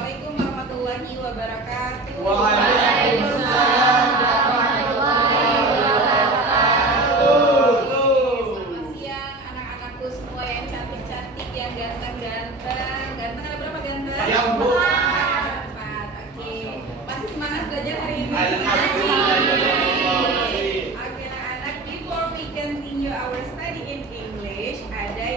Assalamualaikum warahmatullahi wabarakatuh. Waalaikumsalam warahmatullahi wabarakatuh. Selamat siang anak-anakku semua yang cantik-cantik, yang ganteng-ganteng. Ganteng ada berapa ganteng? Saya, Bu. 4. Oke. Masih semangat belajar hari ini? Alhamdulillah. Oke anak-anak, before we continue our study in English, ada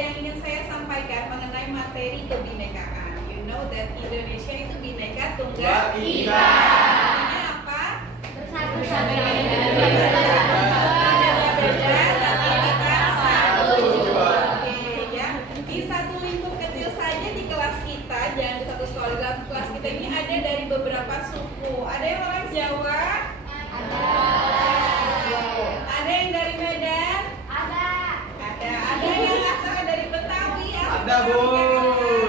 yang ingin saya sampaikan mengenai materi kebinekaan. You know that Indonesia itu bineka tunggal ika. Artinya apa? Bersatu sampai Di satu lingkup kecil saja di kelas kita, jangan di satu sekolah, dalam kelas kita ini ada dari beberapa suku. Ada yang orang Jawa? Ada yang dari Medan? ada. Ada yang asalnya dari Betawi? Ada, Bu.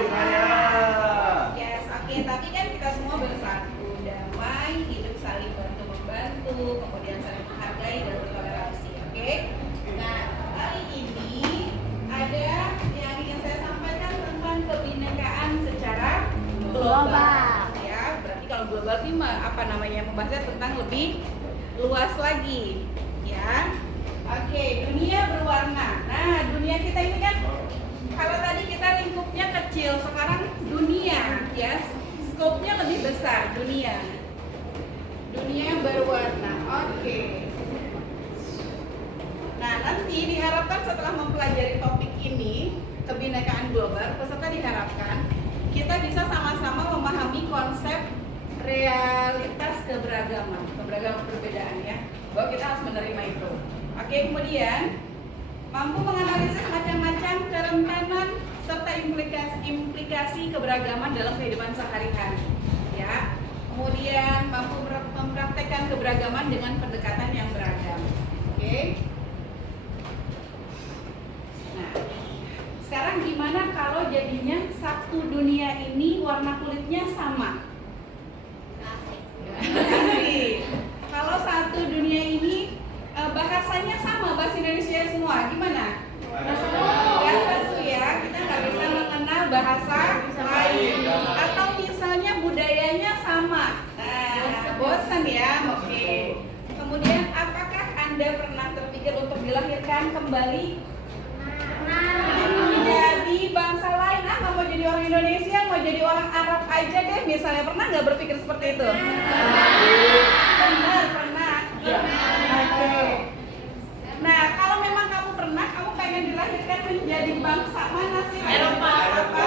Saya. Yes, oke. Tapi kan kita semua bersatu, damai, hidup saling bantu membantu, kemudian saling menghargai dan bertoleransi. Oke. Nah, kali ini ada yang ingin saya sampaikan tentang kebinekaan secara global. Ya, berarti kalau global ini apa namanya, membahasnya tentang lebih luas lagi. Ya. Oke, dunia berwarna. Nah, dunia kita ini kan kalau tadi kita lingkupnya kecil, sekarang dunia, ya, skopnya lebih besar, dunia. Dunia berwarna. Oke. Nah, nanti diharapkan setelah mempelajari topik ini, kebinekaan global, peserta diharapkan kita bisa sama-sama memahami konsep realitas keberagaman perbedaan ya, bahwa kita harus menerima itu. Oke, kemudian mampu menganalisis macam-macam kerentanan serta implikasi keberagaman dalam kehidupan sehari-hari. Ya, kemudian mampu mempraktekkan keberagaman dengan pendekatan yang beragam. Oke. Nah, sekarang gimana kalau jadinya satu dunia ini warna kulitnya sama? Kalau satu dunia ini bahasanya sama, bahasa Indonesia semua, gimana? Bahasa su ya, kita nggak bisa mengenal bahasa lain. Atau misalnya budayanya sama, nah bosan ya, oke. Kemudian apakah Anda pernah terpikir untuk dilahirkan kembali menjadi bangsa lain? Nggak mau jadi orang Indonesia, mau jadi orang Arab aja deh misalnya, pernah nggak berpikir seperti itu? Benar, pernah. Oke. Nah, kalau memang kamu pernah, kamu pengen dilahirkan menjadi bangsa mana sih? Eropa. Apa?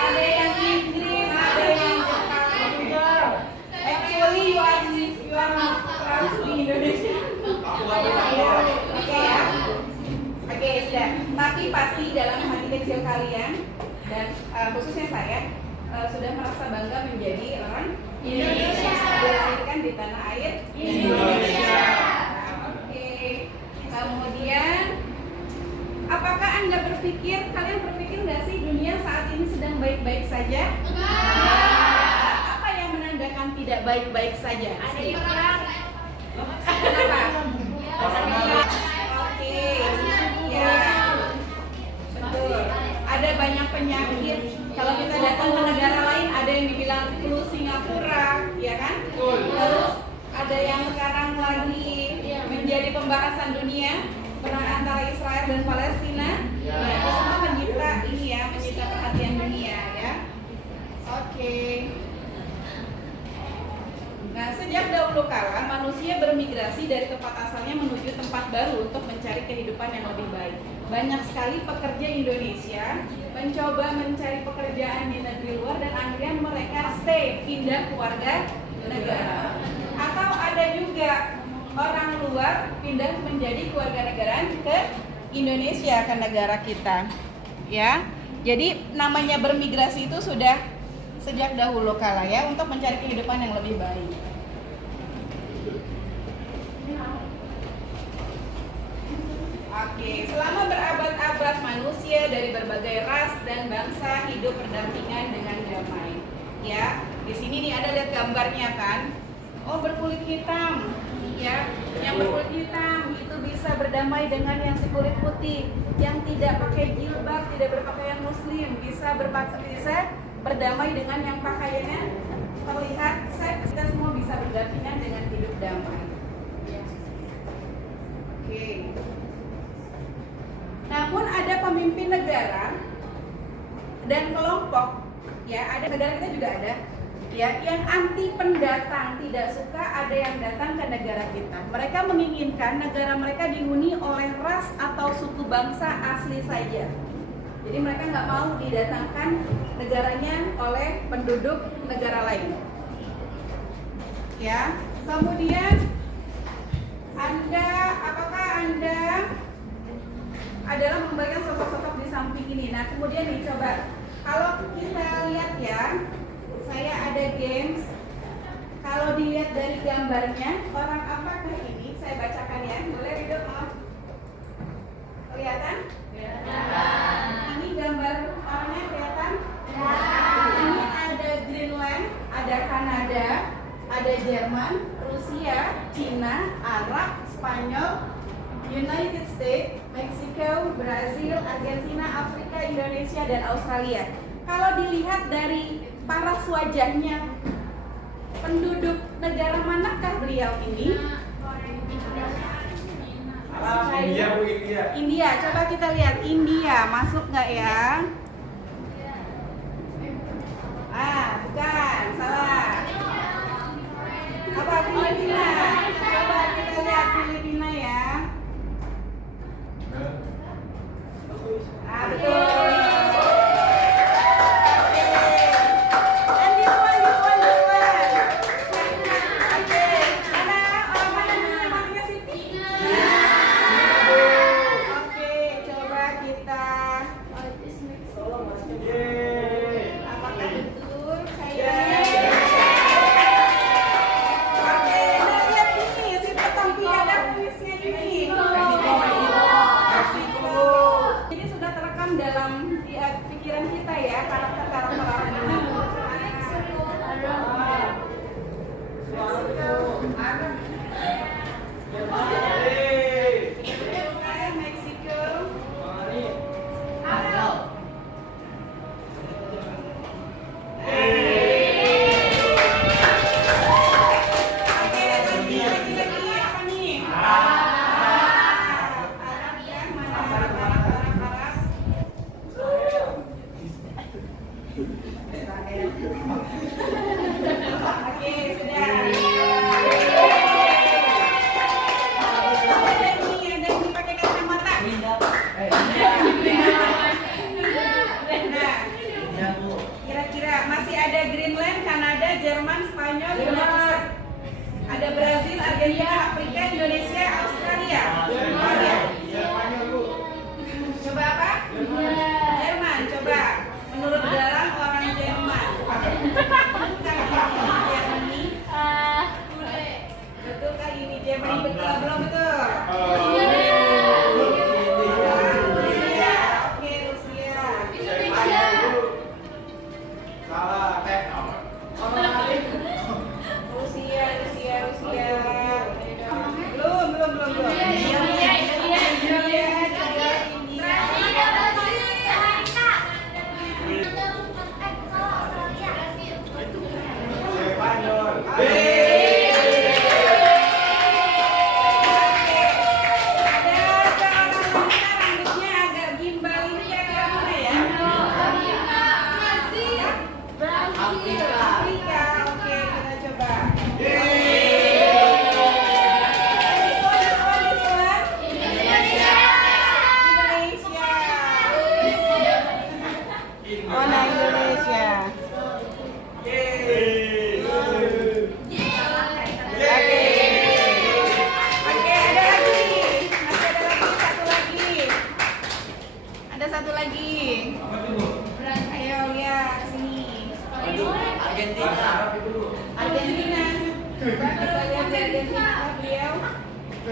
Ada yang Inggris, ada yang Jepang. Actually, you are di Indonesia. Oke ya. Oke, sudah. Tapi pasti dalam hati kecil kalian dan khususnya saya sudah merasa bangga menjadi orang Indonesia, dilahirkan di tanah air Indonesia. Oke. Kemudian, apakah Anda kalian berpikir nggak sih dunia saat ini sedang baik-baik saja? Apa yang menandakan tidak baik-baik saja? Ada yang perang. Kenapa? Oke. Ya. Betul. Ada banyak penyakit. Kalau kita datang ke negara lain, ada yang dibilang flu Singapura, ya kan? Terus ada yang sekarang lagi menjadi pembahasan dunia, perang antara Israel dan Palestina. Nah, itu semua menyita perhatian dunia, ya. Oke. Nah, sejak dahulu kala manusia bermigrasi dari tempat asalnya menuju tempat baru untuk mencari kehidupan yang lebih baik. Banyak sekali pekerja Indonesia mencoba mencari pekerjaan di negeri luar dan akhirnya mereka pindah ke warga negara. Atau ada juga orang luar pindah menjadi kewarganegaraan ke Indonesia, ke negara kita. Ya. Jadi namanya bermigrasi itu sudah sejak dahulu kala ya, untuk mencari kehidupan yang lebih baik. Oke, selama berabad-abad manusia dari berbagai ras dan bangsa hidup berdampingan dengan damai. Ya, di sini nih ada lihat gambarnya kan? Oh, berkulit hitam. Ya, yang berkulit hitam itu bisa bisa berdamai dengan yang si kulit putih, yang tidak pakai jilbab, tidak berpakaian muslim, bisa berdamai dengan yang pakaiannya terlihat seks. Kita semua bisa berdampingan dengan hidup damai. Oke. Namun ada pemimpin negara dan kelompok, ya ada negara kita juga ada, ya yang anti pendatang, tidak suka ada yang datang ke negara kita. Mereka menginginkan negara mereka dihuni oleh ras atau suku bangsa asli saja. Jadi mereka nggak mau didatangkan negaranya oleh penduduk negara lain. Ya, kemudian apakah Anda adalah memberikan sosok-sosok di samping ini? Nah, kemudian nih coba kalau kita lihat ya, saya ada games. Kalau dilihat dari gambarnya, orang apakah ini? Saya bacakan ya. Boleh hidup mau? Kelihatan? Ini gambar orangnya kelihatan? Ini ada Greenland, ada Kanada, ada Jerman, Rusia, Cina, Arab, Spanyol, United States, Meksiko, Brazil, Argentina, Afrika, Indonesia, dan Australia. Kalau dilihat dari paras wajahnya, penduduk negara manakah beliau ini? India Bu, India. India. Coba kita lihat India masuk nggak ya? Bukan, salah. Apa Filipina? Coba kita lihat Filipina ya. Betul. And this one. Oke, mana orang mana namanya Siti? Oke, coba kita. Apakah betul? Oke, nah lihat ini si Petampi ada kuisnya ini. Meksiko. Jadi sudah terekam dalam pikiran kita ya karakter orang ini. Meksiko. Oke, lagi apa nih? Arab ya, mana Arab. Oke, sudah. Ada ini pakai kacamata. Nah, kira-kira masih ada Greenland, Kanada, Jerman, Spanyol, Indonesia. Ada Brazil, Argentina, Afrika, Indonesia, Australia. Masih ya? Coba apa? Jerman, coba. Menurut Galang orang Jerman. Germany. Betul kah ini Germany? Betul belum betul? Rusia. Oke, Rusia. Salah, Rusia. Belum. India. Spanyol.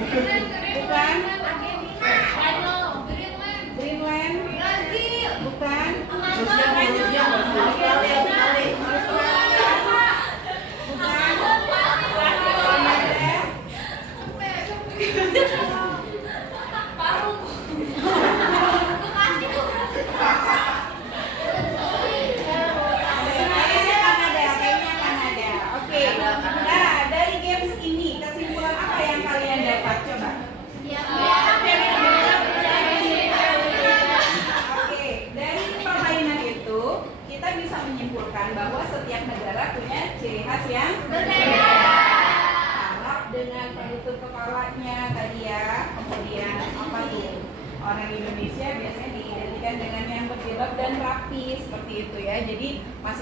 Bukan. Greenland. Bukan.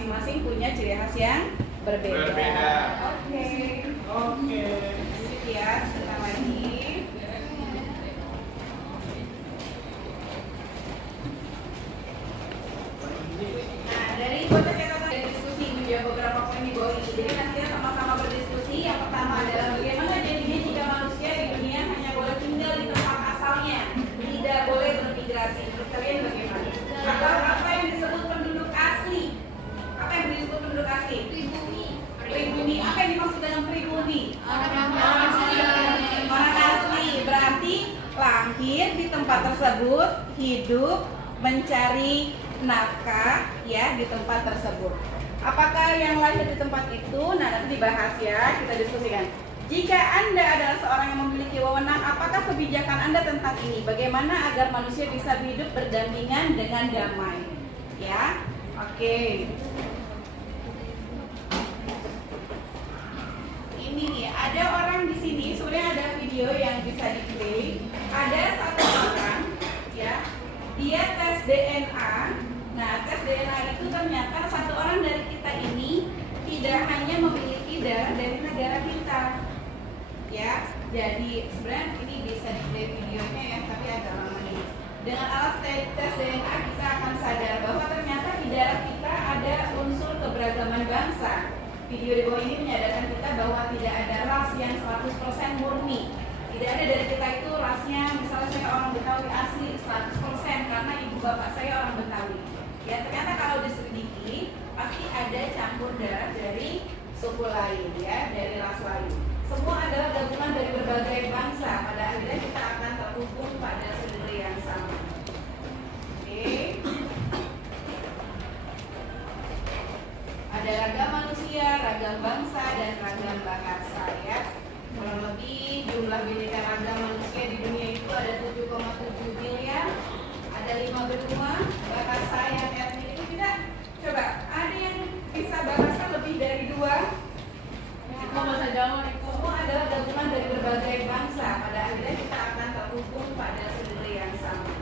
masing-masing punya ciri khas yang berbeda. Oke. Sip ya, sebentar lagi. Nah, dari bocah catatan dari diskusi menjawab beberapa poin di bawah ini. Jadi nanti kita sama-sama berdiskusi. Yang pertama adalah bagaimana jadinya jika manusia di dunia hanya boleh tinggal di tempat asalnya, tidak boleh bermigrasi. Menurut kalian bagaimana? Atau apa yang disebut penduduk asli? Apa yang disebut penduduk asli? Pribumi. Apa yang dimaksud dengan pribumi? Orang asli. Berarti lahir di tempat tersebut, hidup, mencari nafkah ya di tempat tersebut. Apakah yang lahir di tempat itu? Nah, nanti dibahas ya, kita diskusikan. Jika Anda adalah seorang yang memiliki wewenang, apakah kebijakan Anda tentang ini? Bagaimana agar manusia bisa hidup berdampingan dengan damai? Ya, oke. Ini nih, ada orang di sini. Sebenarnya ada video yang bisa di-play. Ada satu orang, ya, dia tes DNA. Nah, tes DNA itu ternyata satu orang dari kita ini tidak hanya memiliki darah dari negara kita. Ya, jadi sebenarnya ini bisa di-play videonya ya, tapi agak lama nih. Dengan alat tes DNA kita akan sadar bahwa ternyata di darah kita ada unsur keberagaman bangsa. Video di bawah ini menyadarkan kita bahwa tidak ada ras yang 100% murni. Tidak ada dari kita itu rasnya, misalnya saya orang Betawi asli 100% karena ibu bapak saya orang Betawi. Ya, ternyata kalau diselidiki pasti ada campur darah dari suku lain ya, dari ras lain. Semua adalah gabungan dari berbagai bangsa. Pada akhirnya kita akan terhubung pada saudara yang sama. Oke. Ada ragam manusia, ragam bangsa, dan ragam bahasa ya. Kurang lebih jumlah bineka ragam manusia di dunia itu ada 7,7 miliar. Ada 5 benua bahasa yang etnik itu tidak. Coba, ada yang bisa bahasa lebih dari 2? Bahasa Jawa itu. Semua adalah gabungan dari berbagai bangsa. Pada akhirnya kita akan terhubung pada saudara yang sama.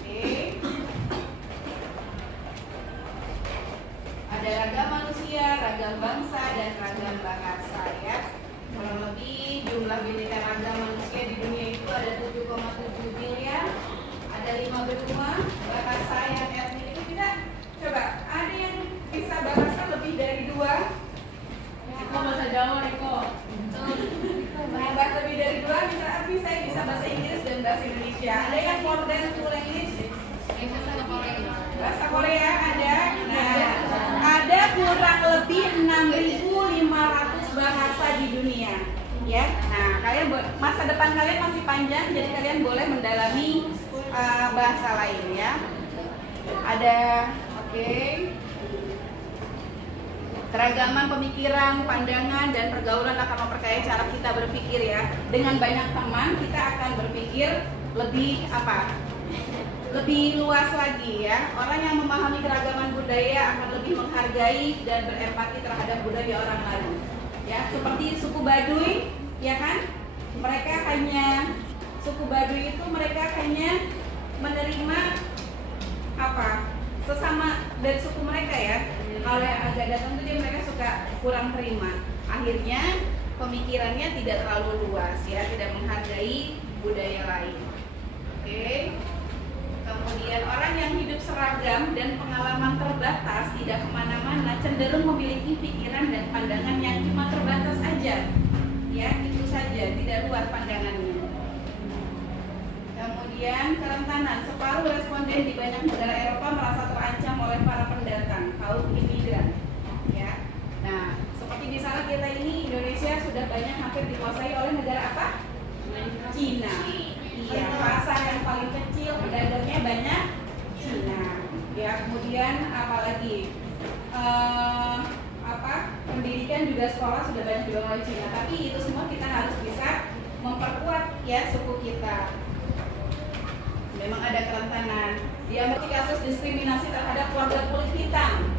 Oke. Ada ragam manusia, ragam bangsa, dan ragam bahasa ya. Kurang lebih jumlah bineka ragam manusia di dunia itu ada 7,7 miliar. Ada 5 benua bahasa yang etnik itu tidak. Coba, ada yang bisa bahasa lebih dari 2? Bahasa Jawa itu. Bahasa lebih dari 2 bisa arti saya bisa bahasa Inggris dan bahasa Indonesia. Ada yang more than 2 language? Bahasa Korea ada. Nah, ada kurang lebih 6.500 bahasa di dunia. Ya. Nah, kalian masa depan kalian masih panjang, jadi kalian boleh mendalami bahasa lain ya. Ada, oke. Keragaman pemikiran, pandangan, dan pergaulan akan memperkaya cara kita berpikir ya. Dengan banyak teman kita akan berpikir lebih lebih luas lagi ya. Orang yang memahami keragaman budaya akan lebih menghargai dan berempati terhadap budaya orang lain. Ya, seperti suku Baduy, ya kan? Suku Baduy itu mereka hanya menerima sesama dari suku mereka ya. Kalau yang agak datang itu mereka suka kurang terima. Akhirnya pemikirannya tidak terlalu luas ya, tidak menghargai budaya lain. Oke. Kemudian orang yang hidup seragam dan pengalaman terbatas, tidak kemana-mana, cenderung memiliki pikiran dan pandangan yang cuma terbatas aja. Ya, itu saja, tidak luas pandangannya. Kemudian kerentanan, separuh responden di banyak negara Eropa merasa terancam oleh para pendatang, kaum imigran. Ya, nah seperti di sana kita ini Indonesia sudah banyak hampir dikuasai oleh negara apa? Cina. Iya, pasar yang paling kecil, pedagangnya banyak Cina. Ya, kemudian apalagi pendidikan juga sekolah sudah banyak juga oleh Cina. Tapi itu semua kita harus bisa memperkuat ya suku kita. Memang ada kerentanan. Diamati kasus diskriminasi terhadap keluarga kulit hitam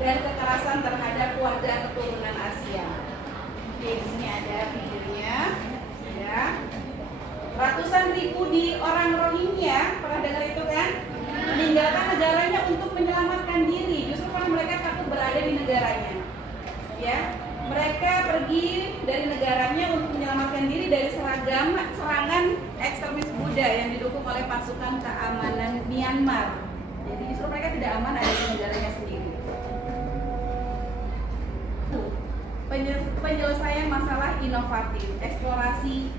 dan kekerasan terhadap keluarga keturunan Asia. Oke, di sini ada videonya. Ya. Ratusan ribu di orang Rohingya, pernah dengar itu kan? Meninggalkan negaranya untuk menyelamatkan diri. Justru karena mereka dari negaranya untuk menyelamatkan diri dari serangan ekstremis Buddha yang didukung oleh pasukan keamanan Myanmar. Jadi justru mereka tidak aman ada di negaranya sendiri. Penyelesaian masalah inovatif, eksplorasi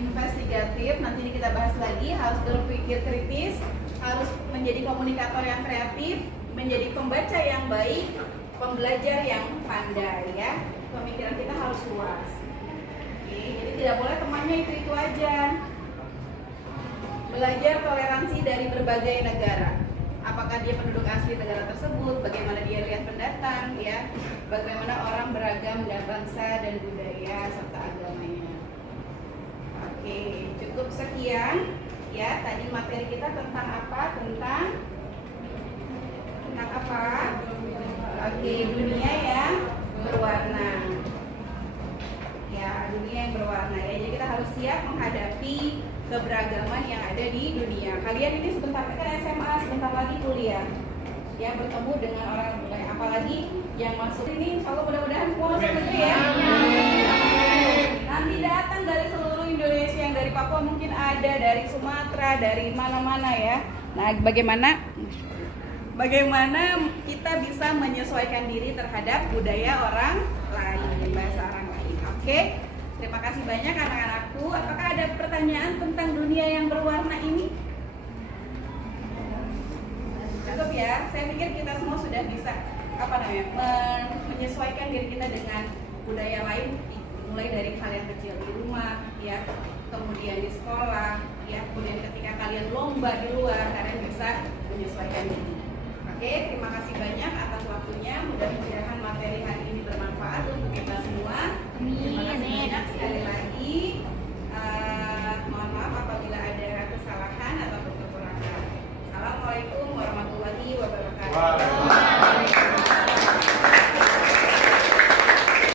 investigatif, nanti ini kita bahas lagi, harus berpikir kritis, harus menjadi komunikator yang kreatif, menjadi pembaca yang baik, pembelajar yang pandai ya. Pemikiran kita harus luas. Oke, jadi tidak boleh temannya itu aja. Belajar toleransi dari berbagai negara. Apakah dia penduduk asli negara tersebut, bagaimana dia lihat pendatang ya, bagaimana orang beragam dan bangsa dan budaya serta agamanya. Oke, cukup sekian ya. Tadi materi kita tentang apa? Tentang apa? Oke, dunia yang berwarna. Ya, dunia yang berwarna ya. Jadi kita harus siap menghadapi keberagaman yang ada di dunia. Kalian ini sebentar kan SMA, sebentar lagi kuliah. Ya, bertemu dengan orang lain, apalagi yang masuk ini, kalau mudah-mudahan semua masuk negeri ya. Nanti datang dari seluruh Indonesia, yang dari Papua mungkin ada, dari Sumatera, dari mana-mana ya. Nah, bagaimana kita bisa menyesuaikan diri terhadap budaya orang lain, bahasa orang lain. Oke? Terima kasih banyak anak-anakku. Apakah ada pertanyaan tentang dunia yang berwarna ini? Cukup ya. Saya pikir kita semua sudah bisa menyesuaikan diri kita dengan budaya lain, mulai dari hal yang kecil di rumah, ya, kemudian di sekolah, ya, kemudian ketika kalian lomba di luar, kalian bisa menyesuaikan diri. Oke, terima kasih banyak atas waktunya. Mudah-mudahan materi hari ini bermanfaat untuk kita